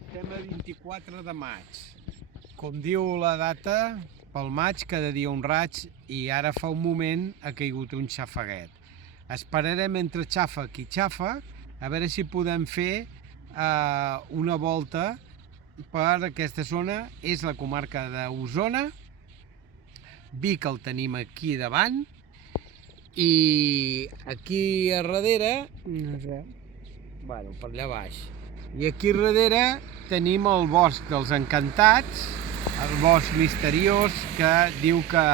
Estem a 24 de maig. Com diu la data, pel maig cada dia un raig i ara fa un moment ha caigut un xafaguet. Esperarem entre xàfec i xàfec a veure si podem fer una volta per aquesta zona. És la comarca d'Osona. Vic el tenim aquí davant i aquí a darrere, no es veu, bueno, per allà baix. I aquí darrere tenim el bosc dels Encantats, el bosc misteriós que diu que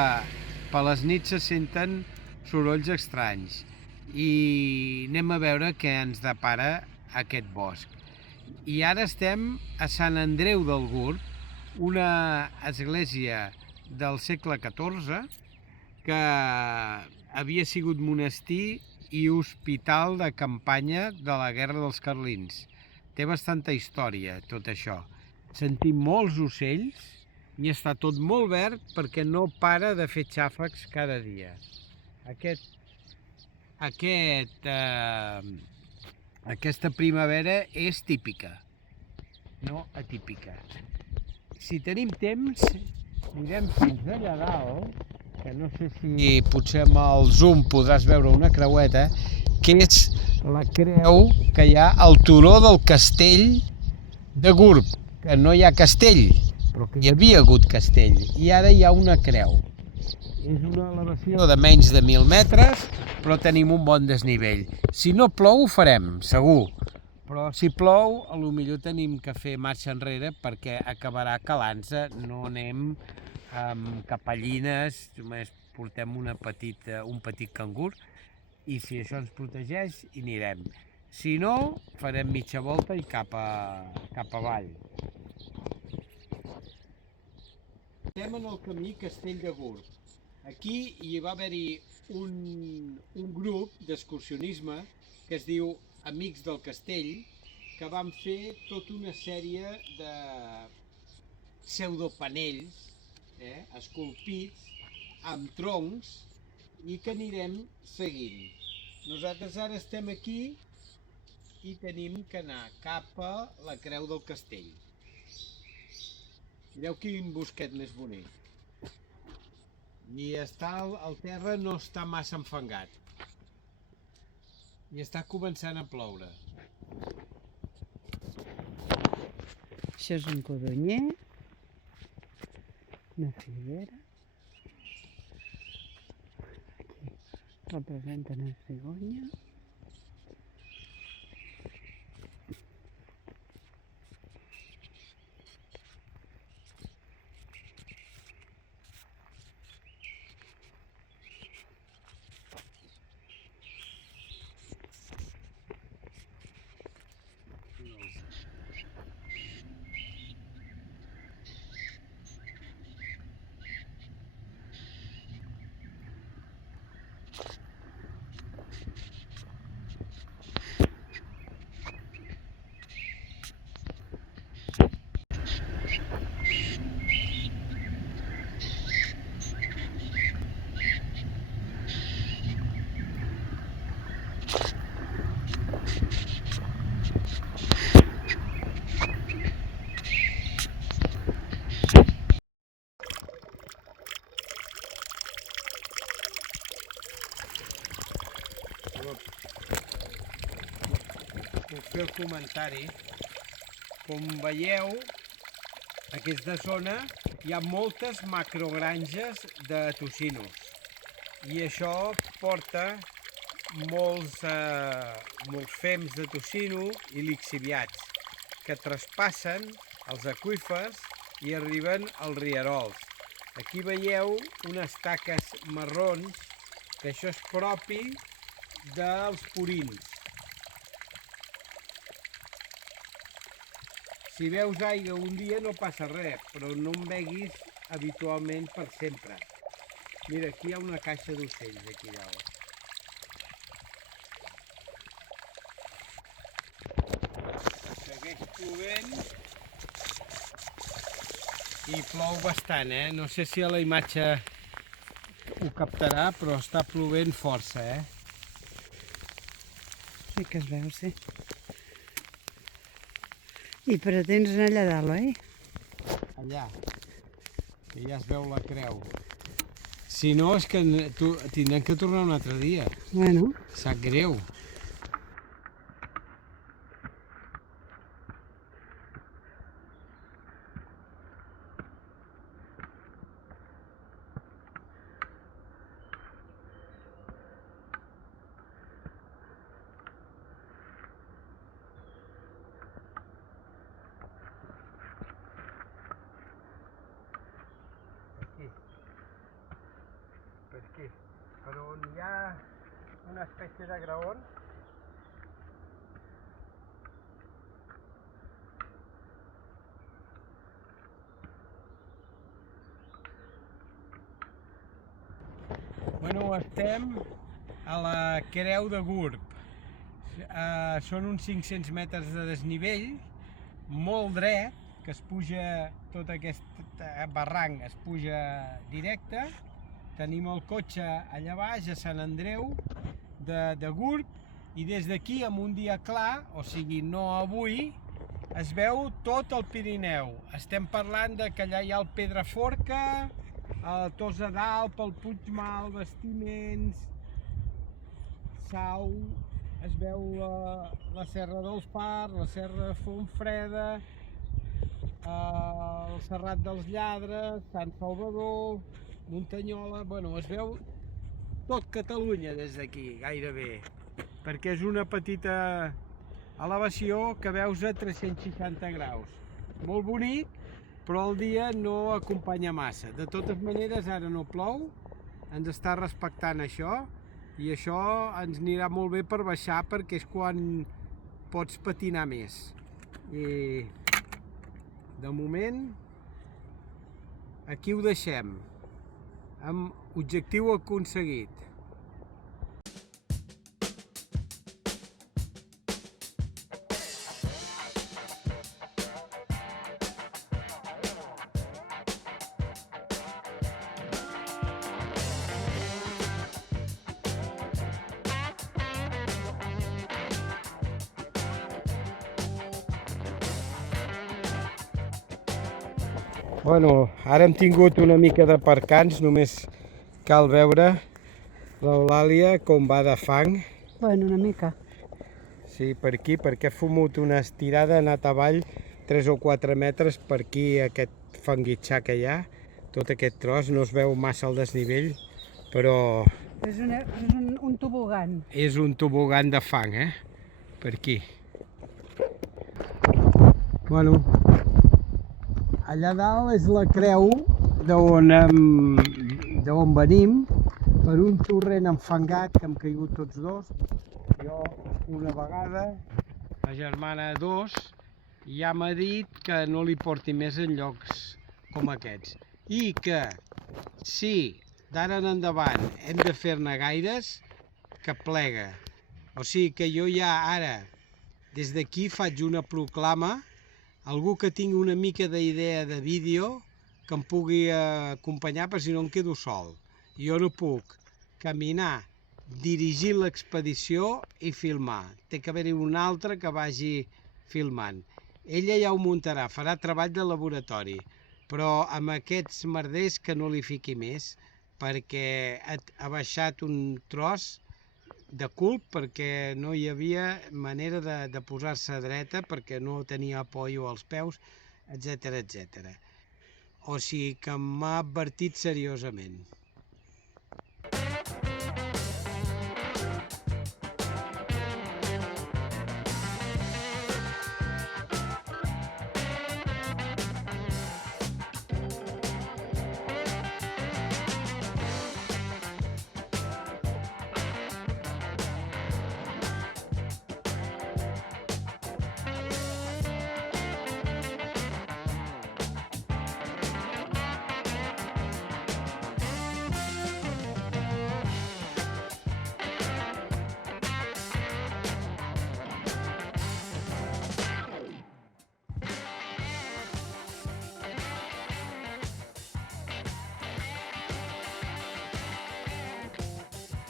per les nits se senten sorolls estranys. I anem a veure què ens depara aquest bosc. I ara estem a Sant Andreu del Gurb, una església del segle XIV que havia sigut monestir i hospital de campanya de la Guerra dels Carlins. Té bastanta història, tot això. Sentim molts ocells i està tot molt verd perquè no para de fer xàfecs cada dia. Aquesta primavera és típica, no atípica. Si tenim temps, anirem fins allà dalt, que no sé si potser amb el zoom podràs veure una creueta, que és la creu que hi ha al turó del castell de Gurb, que no hi ha castell, però que hi havia hagut castell, i ara hi ha una creu. És una elevació de menys de 1.000 metres, però tenim un bon desnivell. Si no plou ho farem, segur, però si plou potser tenim que fer marxa enrere perquè acabarà calant-se, no anem amb capellines, només portem un petit cangur, i si això ens protegeix hi anirem. Si no, farem mitja volta i cap avall. Estem en el camí Castell de Gurb. Aquí hi va haver-hi un grup d'excursionisme que es diu Amics del Castell, que van fer tota una sèrie de pseudopanells esculpits amb troncs i que anirem seguint. Nosaltres ara estem aquí i tenim que anar cap a la Creu del Castell. Mireu quin bosquet més bonic. I el terra no està massa enfangat. I està començant a ploure. Això és un codonyer, una figuera. Aquí representa una cigonya. Puc fer el comentari. Com veieu, en aquesta zona hi ha moltes macrogranges de tocinos i això porta molts fems de tocino i lixiviats que traspassen els aqüífers i arriben als rierols. Aquí veieu unes taques marrons, que això és propi dels purins. Si veus aigua un dia no passa res, però no en beguis habitualment per sempre. Mira, aquí hi ha una caixa d'ocells, aquí dalt. Segueix plovent i plou bastant, No sé si a la imatge ho captarà, però està plovent força, Sí que es veu, sí. I pretens anar allà dalt, oi? Allà, que ja es veu la creu. Si no, és que tindrem que tornar un altre dia. Bueno, Sap greu. Per aquí, per on hi ha una espècie de graons. Bueno, estem a la creu de Gurb. Són uns 500 metres de desnivell, molt dret, que es puja tot aquest barranc, es puja directe. Tenim el cotxe allà baix, a Sant Andreu de Gurb, i des d'aquí, amb un dia clar, o sigui, no avui, es veu tot el Pirineu. Estem parlant de que allà hi ha el Pedraforca, el Tossa d'Alp, el Puigmal, Bastiments, Sau, es veu la Serra del Far, la Serra de Fontfreda, el Serrat dels Lladres, Sant Salvador, Muntanyola. Bueno, es veu tot Catalunya des d'aquí, gairebé, perquè és una petita elevació que veus a 360 graus. Molt bonic, però el dia no acompanya massa. De totes maneres, ara no plou, ens està respectant això, i això ens anirà molt bé per baixar, perquè és quan pots patinar més. I de moment aquí ho deixem, amb objectiu aconseguit. Bueno, ara hem tingut una mica de percans, només cal veure l'Eulàlia com va de fang. bueno, una mica. Sí, per aquí, perquè he fumut una estirada, he anat avall 3 o 4 metres per aquí, aquest fanguitxar que hi ha, tot aquest tros, no es veu massa el desnivell, però És un tobogan. és un tobogan de fang, per aquí. Bueno, allà dalt és la creu d'on venim, per un torrent enfangat que hem caigut tots dos. Jo una vegada, la germana dos, ja m'ha dit que no li porti més en llocs com aquests. I que si d'ara en endavant hem de fer-ne gaires, que plega. O sigui que jo ja ara, des d'aquí faig una proclama, algú que tingui una mica d'idea de vídeo que em pugui acompanyar, perquè si no em quedo sol. Jo no puc caminar, dirigir l'expedició i filmar. Té que haver-hi un altre que vagi filmant. Ella ja ho muntarà, farà treball de laboratori, però amb aquests merders que no li fiqui més, perquè ha baixat un tros de culp, perquè no hi havia manera de posar-se dreta, perquè no tenia apoyo als peus, etc etc. O sigui que m'ha advertit seriosament.